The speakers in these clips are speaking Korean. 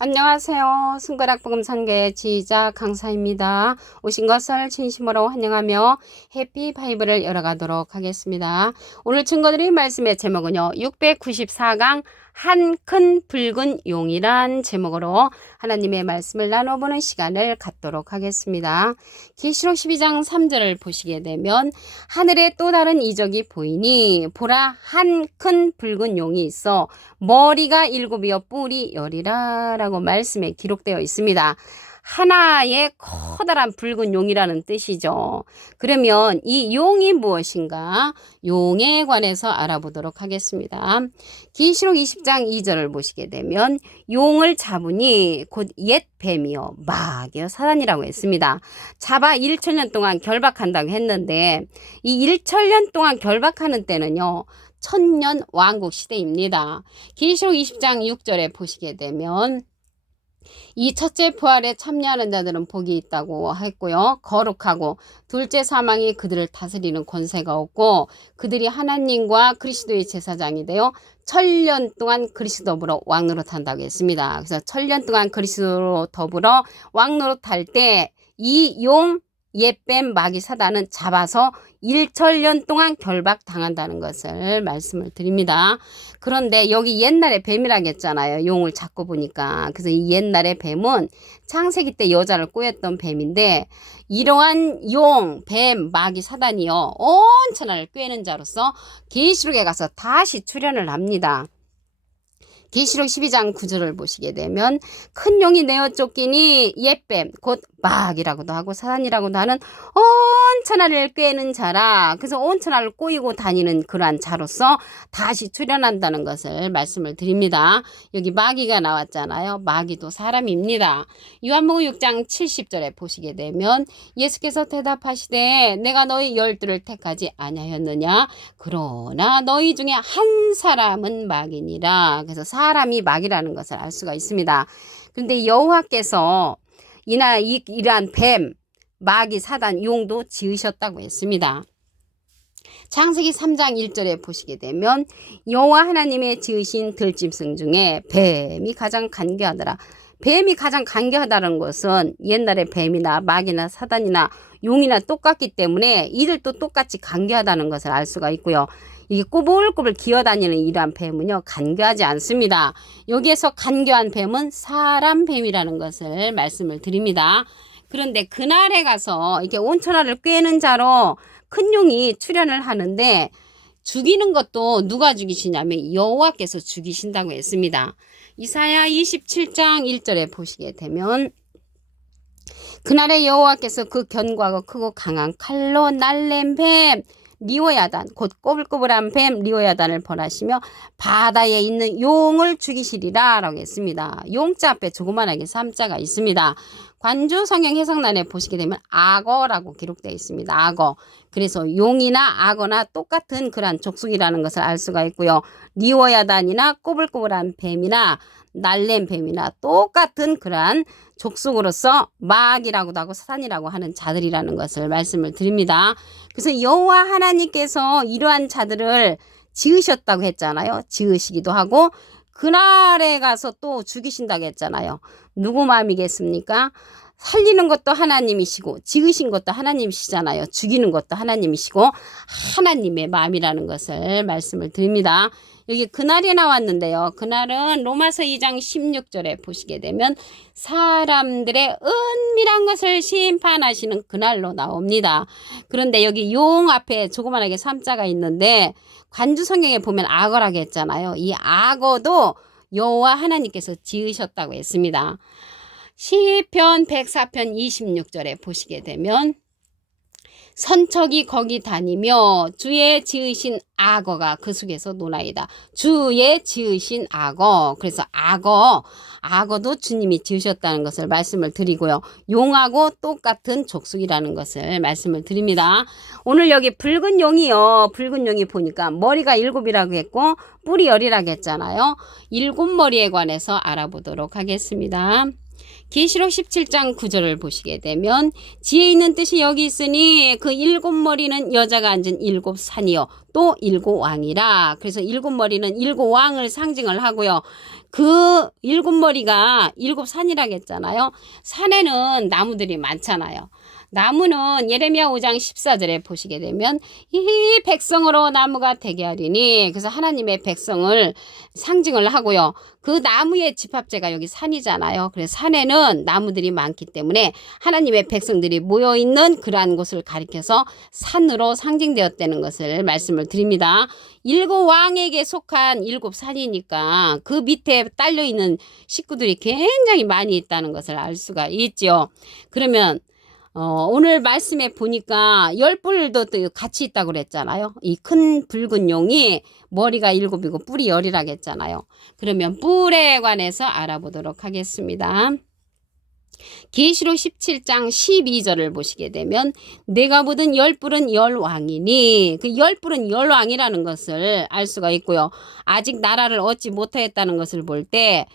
안녕하세요. 승거락복음선교의 지휘자 강사입니다. 오신 것을 진심으로 환영하며 해피 바이블을 열어가도록 하겠습니다. 오늘 증거드릴 말씀의 제목은요. 694강 한 큰 붉은 용이란 제목으로 하나님의 말씀을 나눠보는 시간을 갖도록 하겠습니다. 계시록 12장 3절을 보시게 되면 하늘에 또 다른 이적이 보이니 보라 한 큰 붉은 용이 있어 머리가 7이요 뿔이 10이라 라고 말씀에 기록되어 있습니다. 하나의 커다란 붉은 용이라는 뜻이죠. 그러면 이 용이 무엇인가? 용에 관해서 알아보도록 하겠습니다. 계시록 20장 2절을 보시게 되면 용을 잡으니 곧 옛 뱀이요 마귀요 사단이라고 했습니다. 잡아 1천년 동안 결박한다고 했는데 이 1천년 동안 결박하는 때는요. 천년 왕국 시대입니다. 계시록 20장 6절에 보시게 되면 이 첫째 부활에 참여하는 자들은 복이 있다고 했고요. 거룩하고 둘째 사망이 그들을 다스리는 권세가 없고 그들이 하나님과 그리스도의 제사장이 되어 천년 동안 그리스도로 왕노릇 한다고 했습니다. 그래서 천년 동안 그리스도로 더불어 왕노릇 할 때 이 용 옛뱀 마귀 사단은 잡아서 1천년 동안 결박당한다는 것을 말씀을 드립니다. 그런데 여기 옛날에 뱀이라고 했잖아요. 용을 잡고 보니까. 그래서 이 옛날에 뱀은 창세기 때 여자를 꼬였던 뱀인데 이러한 용, 뱀, 마귀 사단이요. 온 천하를 꿰는 자로서 계시록에 가서 다시 출현을 합니다. 계시록 12장 9절을 보시게 되면 큰 용이 내어 쫓기니 옛뱀 곧 마귀라고도 하고 사단이라고도 하는 온 천하를 꿰는 자라. 그래서 온 천하를 꼬이고 다니는 그러한 자로서 다시 출현한다는 것을 말씀을 드립니다. 여기 마귀가 나왔잖아요. 마귀도 사람입니다. 요한복음 6장 70절에 보시게 되면 예수께서 대답하시되 내가 너희 12를 택하지 아니하였느냐 그러나 너희 중에 한 사람은 마귀니라. 그래서 사람이 마귀라는 것을 알 수가 있습니다. 그런데 여호와께서 이러한 뱀, 마귀, 사단, 용도 지으셨다고 했습니다. 창세기 3장 1절에 보시게 되면 여호와 하나님의 지으신 들짐승 중에 뱀이 가장 간교하더라. 뱀이 가장 간교하다는 것은 옛날에 뱀이나 마귀나 사단이나 용이나 똑같기 때문에 이들도 똑같이 간교하다는 것을 알 수가 있고요. 이게 꼬불꼬불 기어다니는 이러한 뱀은요 간교하지 않습니다. 여기에서 간교한 뱀은 사람 뱀이라는 것을 말씀을 드립니다. 그런데 그날에 가서 이렇게 온천하를 꿰는 자로 큰 용이 출현을 하는데 죽이는 것도 누가 죽이시냐면 여호와께서 죽이신다고 했습니다. 이사야 27장 1절에 보시게 되면 그날에 여호와께서 그 견고하고 크고 강한 칼로 날랜 뱀 리오야단 곧 꼬불꼬불한 뱀 리오야단을 벌하시며 바다에 있는 용을 죽이시리라 라고 했습니다. 용자 앞에 조그만하게 삼자가 있습니다. 관주 성경 해석란에 보시게 되면 악어라고 기록되어 있습니다. 악어. 그래서 용이나 악어나 똑같은 그러한 족속이라는 것을 알 수가 있고요. 리오야단이나 꼬불꼬불한 뱀이나 날랜 뱀이나 똑같은 그러한 족속으로서 마귀라고도 하고 사단이라고 하는 자들이라는 것을 말씀을 드립니다. 그래서 여호와 하나님께서 이러한 자들을 지으셨다고 했잖아요. 지으시기도 하고 그날에 가서 또 죽이신다고 했잖아요. 누구 마음이겠습니까? 살리는 것도 하나님이시고 지으신 것도 하나님이시잖아요. 죽이는 것도 하나님이시고 하나님의 마음이라는 것을 말씀을 드립니다. 여기 그날이 나왔는데요. 그날은 로마서 2장 16절에 보시게 되면 사람들의 은밀한 것을 심판하시는 그날로 나옵니다. 그런데 여기 용 앞에 조그만하게 삼자가 있는데 관주 성경에 보면 악어라고 했잖아요. 이 악어도 여호와 하나님께서 지으셨다고 했습니다. 시편 104편 26절에 보시게 되면 선척이 거기 다니며 주의 지으신 악어가 그 속에서 노나이다. 주의 지으신 악어. 그래서 악어도 주님이 지으셨다는 것을 말씀을 드리고요. 용하고 똑같은 족속이라는 것을 말씀을 드립니다. 오늘 여기 붉은 용이요. 붉은 용이 보니까 머리가 7이라고 했고 뿔이 10이라고 했잖아요. 7머리에 관해서 알아보도록 하겠습니다. 계시록 17장 9절을 보시게 되면 지혜 있는 뜻이 여기 있으니 그 7머리는 여자가 앉은 7산이요 또 7왕이라. 그래서 7머리는 7왕을 상징을 하고요. 그 일곱 머리가 일곱 산이라고 했잖아요. 산에는 나무들이 많잖아요. 나무는 예레미야 5장 14절에 보시게 되면 이 백성으로 나무가 되게 하리니, 그래서 하나님의 백성을 상징을 하고요. 그 나무의 집합체가 여기 산이잖아요. 그래서 산에는 나무들이 많기 때문에 하나님의 백성들이 모여있는 그러한 곳을 가리켜서 산으로 상징되었다는 것을 말씀을 드립니다. 일곱 왕에게 속한 일곱 산이니까 그 밑에 딸려있는 식구들이 굉장히 많이 있다는 것을 알 수가 있죠. 그러면 오늘 말씀에 보니까 열 뿔도 또 같이 있다고 그랬잖아요. 이 큰 붉은 용이 머리가 일곱이고 뿔이 열이라고 했잖아요. 그러면 뿔에 관해서 알아보도록 하겠습니다. 계시록 17장 12절을 보시게 되면 내가 보던 열 뿔은 열 왕이니, 그 열 뿔은 열 왕이라는 것을 알 수가 있고요. 아직 나라를 얻지 못하였다는 것을 볼 때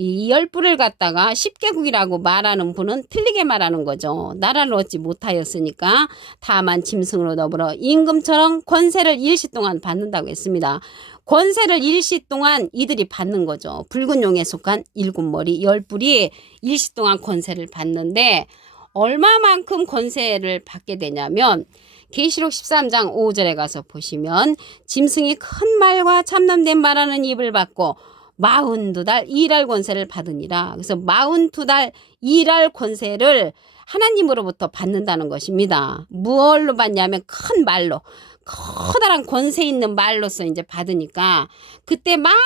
이 열 뿔을 갖다가 10개국이라고 말하는 분은 틀리게 말하는 거죠. 나라를 얻지 못하였으니까 다만 짐승으로 더불어 임금처럼 권세를 일시 동안 받는다고 했습니다. 권세를 일시 동안 이들이 받는 거죠. 붉은 용에 속한 일곱 머리 열 뿔이 일시 동안 권세를 받는데, 얼마만큼 권세를 받게 되냐면 계시록 13장 5절에 가서 보시면 짐승이 큰 말과 참남된 말하는 입을 받고 42달 일할 권세를 받으니라. 그래서 42달 일할 권세를 하나님으로부터 받는다는 것입니다. 무엇로 받냐면 큰 말로, 커다란 권세 있는 말로서 이제 받으니까, 그때 많은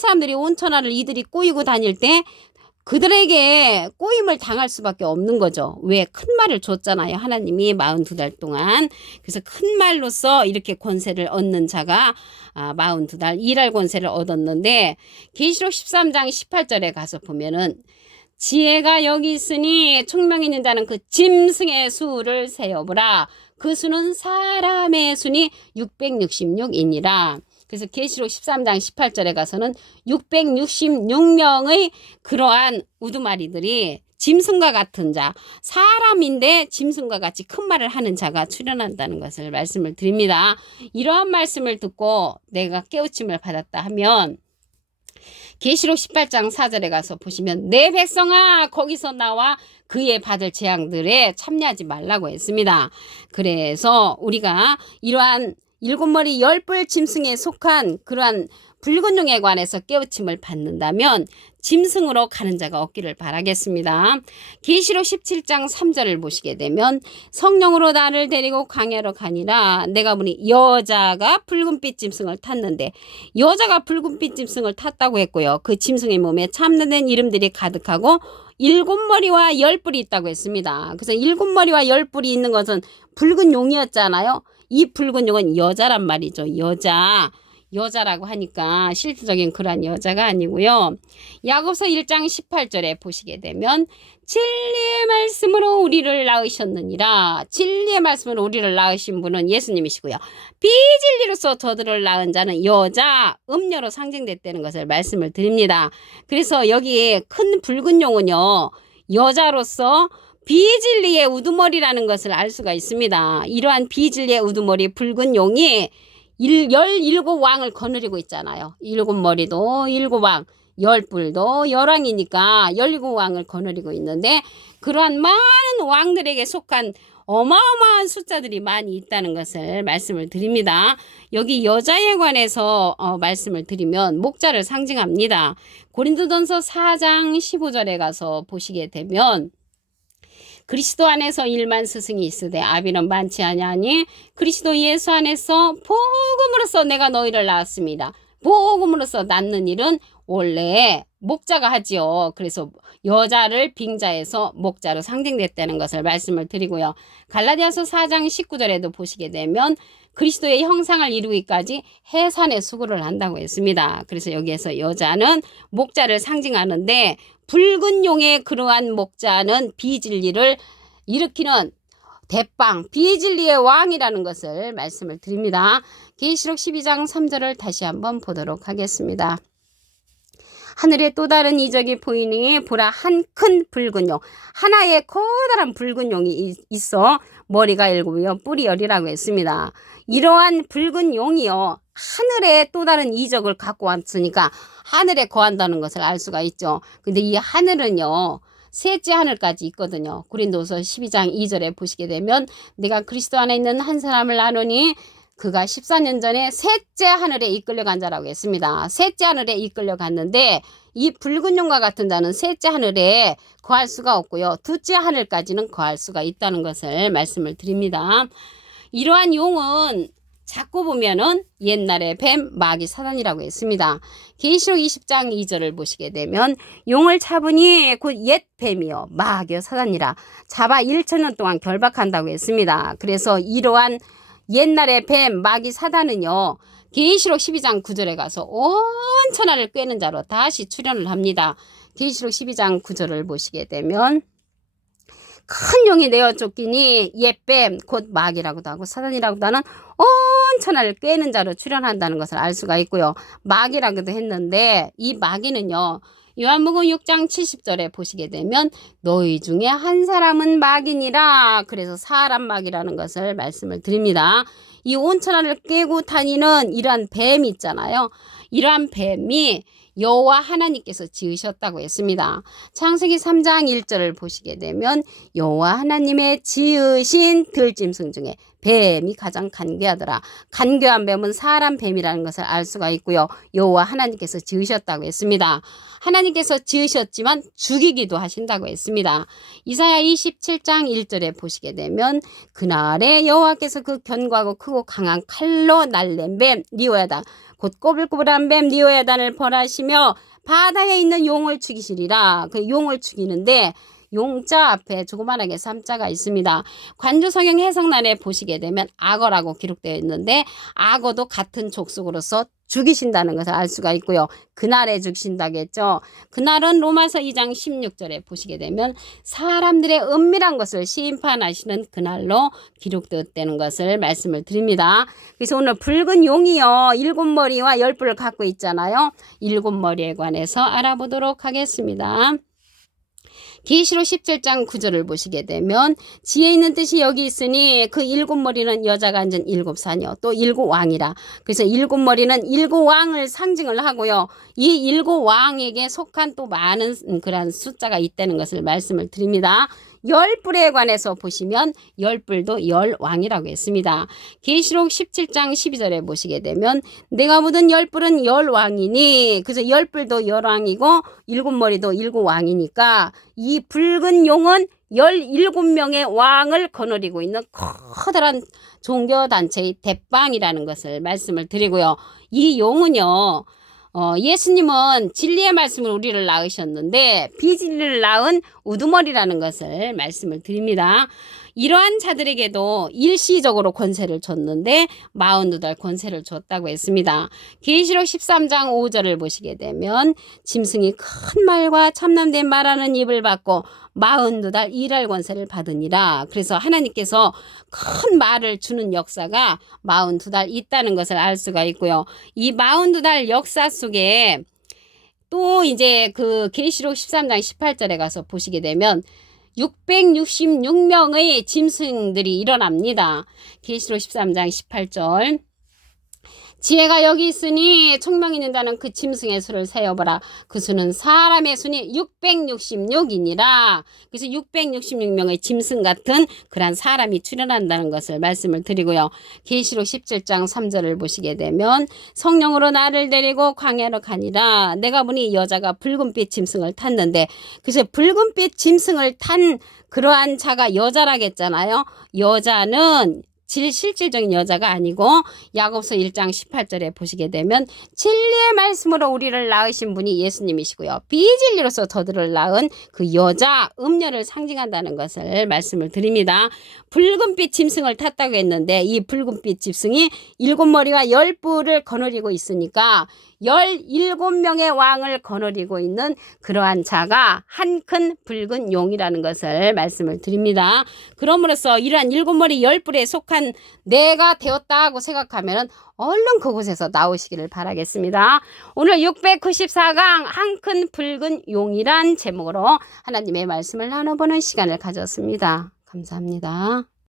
사람들이 온천하를 이들이 꼬이고 다닐 때 그들에게 꼬임을 당할 수밖에 없는 거죠. 왜? 큰 말을 줬잖아요. 하나님이 42달 동안. 그래서 큰 말로써 이렇게 권세를 얻는 자가 42달 일할 권세를 얻었는데, 계시록 13장 18절에 가서 보면은 지혜가 여기 있으니 총명 있는 자는 그 짐승의 수를 세어보라. 그 수는 사람의 수니 666이니라. 그래서 계시록 13장 18절에 가서는 666명의 그러한 우두마리들이 짐승과 같은 자, 사람인데 짐승과 같이 큰 말을 하는 자가 출현한다는 것을 말씀을 드립니다. 이러한 말씀을 듣고 내가 깨우침을 받았다 하면 계시록 18장 4절에 가서 보시면 내 백성아 거기서 나와 그의 받을 재앙들에 참여하지 말라고 했습니다. 그래서 우리가 이러한 일곱 머리 열 뿔 짐승에 속한 그러한 붉은 용에 관해서 깨우침을 받는다면 짐승으로 가는 자가 없기를 바라겠습니다. 계시록 17장 3절을 보시게 되면 성령으로 나를 데리고 광야로 가니라. 내가 보니 여자가 붉은빛 짐승을 탔는데, 여자가 붉은빛 짐승을 탔다고 했고요. 그 짐승의 몸에 참된 이름들이 가득하고 일곱 머리와 열 뿔이 있다고 했습니다. 그래서 일곱 머리와 열 뿔이 있는 것은 붉은 용이었잖아요. 이 붉은 용은 여자란 말이죠. 여자라고 하니까 실질적인 그러한 여자가 아니고요. 야고보서 1장 18절에 보시게 되면 진리의 말씀으로 우리를 낳으셨느니라. 진리의 말씀으로 우리를 낳으신 분은 예수님이시고요. 비진리로서 저들을 낳은 자는 여자, 음녀로 상징됐다는 것을 말씀을 드립니다. 그래서 여기에 큰 붉은 용은요, 여자로서 비진리의 우두머리라는 것을 알 수가 있습니다. 이러한 비진리의 우두머리 붉은 용이 17왕을 거느리고 있잖아요. 일곱 머리도 일곱 왕, 열 뿔도 열왕이니까 17왕을 거느리고 있는데, 그러한 많은 왕들에게 속한 어마어마한 숫자들이 많이 있다는 것을 말씀을 드립니다. 여기 여자에 관해서 말씀을 드리면 목자를 상징합니다. 고린도전서 4장 15절에 가서 보시게 되면 그리스도 안에서 1만 스승이 있으되 아비는 많지 아니하니 그리스도 예수 안에서 복음으로써 내가 너희를 낳았습니다. 복음으로써 낳는 일은 원래 목자가 하지요. 그래서 여자를 빙자해서 목자로 상징됐다는 것을 말씀을 드리고요. 갈라디아서 4장 19절에도 보시게 되면 그리스도의 형상을 이루기까지 해산의 수고를 한다고 했습니다. 그래서 여기에서 여자는 목자를 상징하는데, 붉은 용의 그러한 목자는 비진리를 일으키는 대빵, 비진리의 왕이라는 것을 말씀을 드립니다. 계시록 12장 3절을 다시 한번 보도록 하겠습니다. 하늘에 또 다른 이적이 보이니 보라, 한 큰 붉은 용, 하나의 커다란 붉은 용이 있어 머리가 일곱이요 뿔이 열이라고 했습니다. 이러한 붉은 용이요 하늘에 또 다른 이적을 갖고 왔으니까 하늘에 거한다는 것을 알 수가 있죠. 근데 이 하늘은요, 셋째 하늘까지 있거든요. 고린도서 12장 2절에 보시게 되면 내가 그리스도 안에 있는 한 사람을 아노니 그가 14년 전에 셋째 하늘에 이끌려간 자라고 했습니다. 셋째 하늘에 이끌려갔는데 이 붉은 용과 같은 자는 셋째 하늘에 거할 수가 없고요. 둘째 하늘까지는 거할 수가 있다는 것을 말씀을 드립니다. 이러한 용은 자꾸 보면은 옛날에 뱀, 마귀, 사단이라고 했습니다. 계시록 20장 2절을 보시게 되면 용을 잡으니 곧 옛 뱀이요 마귀요 사단이라 잡아 1,000년 동안 결박한다고 했습니다. 그래서 이러한 옛날에 뱀, 마귀, 사단은요 계시록 12장 9절에 가서 온 천하를 꿰는 자로 다시 출현을 합니다. 계시록 12장 9절을 보시게 되면 큰 용이 내어 쫓기니 옛뱀 곧 마귀라고도 하고 사단이라고도 하는 온 천하를 꿰는 자로 출현한다는 것을 알 수가 있고요. 마귀라고도 했는데 이 마귀는요. 요한복음 6장 70절에 보시게 되면 너희 중에 한 사람은 마귀니라. 그래서 사람 마귀라는 것을 말씀을 드립니다. 이 온 천하를 깨고 다니는 이러한 뱀이 있잖아요. 이러한 뱀이 여호와 하나님께서 지으셨다고 했습니다. 창세기 3장 1절을 보시게 되면 여호와 하나님의 지으신 들짐승 중에 뱀이 가장 간교하더라. 간교한 뱀은 사람 뱀이라는 것을 알 수가 있고요. 여호와 하나님께서 지으셨다고 했습니다. 하나님께서 지으셨지만 죽이기도 하신다고 했습니다. 이사야 27장 1절에 보시게 되면 그날에 여호와께서 그 견고하고 크고 강한 칼로 날랜 뱀 리오야단 곧 꼬불꼬불한 뱀 리오야단을 벌하시며 바다에 있는 용을 죽이시리라. 그 용을 죽이는데 용자 앞에 조그만하게 삼자가 있습니다. 관조성경 해석란에 보시게 되면 악어라고 기록되어 있는데 악어도 같은 족속으로서 죽이신다는 것을 알 수가 있고요. 그날에 죽이신다겠죠. 그날은 로마서 2장 16절에 보시게 되면 사람들의 은밀한 것을 심판하시는 그날로 기록되었다는 것을 말씀을 드립니다. 그래서 오늘 붉은 용이요 7머리와 10뿔을 갖고 있잖아요. 7머리에 관해서 알아보도록 하겠습니다. 계시록 17장 9절을 보시게 되면 지혜 있는 뜻이 여기 있으니 그 7머리는 여자가 앉은 7사녀 또 7왕이라. 그래서 7머리는 7왕을 상징을 하고요. 이 7왕에게 속한 또 많은 그런 숫자가 있다는 것을 말씀을 드립니다. 10뿔에 관해서 보시면 10뿔도 10왕이라고 했습니다. 계시록 17장 12절에 보시게 되면 내가 묻은 10뿔은 10왕이니 그래서 10뿔도 10왕이고 7머리도 7왕이니까 이 붉은 용은 17명의 왕을 거느리고 있는 커다란 종교단체의 대빵이라는 것을 말씀을 드리고요. 이 용은요. 예수님은 진리의 말씀을 우리를 낳으셨는데 비진리를 낳은 우두머리라는 것을 말씀을 드립니다. 이러한 자들에게도 일시적으로 권세를 줬는데 42달 권세를 줬다고 했습니다. 계시록 13장 5절을 보시게 되면 짐승이 큰 말과 참남된 말하는 입을 받고 42달 일할 권세를 받으니라. 그래서 하나님께서 큰 말을 주는 역사가 42달 있다는 것을 알 수가 있고요. 이 42달 역사 속에 또 이제 그 계시록 13장 18절에 가서 보시게 되면 666명의 짐승들이 일어납니다. 계시록 13장 18절 지혜가 여기 있으니 총명이 있는다는 그 짐승의 수를 세어보라. 그 수는 사람의 수니 666이니라. 그래서 666명의 짐승 같은 그런 사람이 출현한다는 것을 말씀을 드리고요. 계시록 17장 3절을 보시게 되면 성령으로 나를 데리고 광야로 가니라. 내가 보니 여자가 붉은빛 짐승을 탔는데 그래서 붉은빛 짐승을 탄 그러한 자가 여자라겠잖아요. 여자는 실질적인 여자가 아니고 야고보서 1장 18절에 보시게 되면 진리의 말씀으로 우리를 낳으신 분이 예수님이시고요. 비진리로서 저들을 낳은 그 여자 음녀를 상징한다는 것을 말씀을 드립니다. 붉은빛 짐승을 탔다고 했는데 이 붉은빛 짐승이 7머리와 10뿔을 거느리고 있으니까 17명의 왕을 거느리고 있는 그러한 자가 한 큰 붉은 용이라는 것을 말씀을 드립니다. 그러므로써 이러한 7머리 10뿔에 속한 내가 되었다고 생각하면 얼른 그곳에서 나오시기를 바라겠습니다. 오늘 694강 한 큰 붉은 용이란 제목으로 하나님의 말씀을 나눠보는 시간을 가졌습니다. 감사합니다.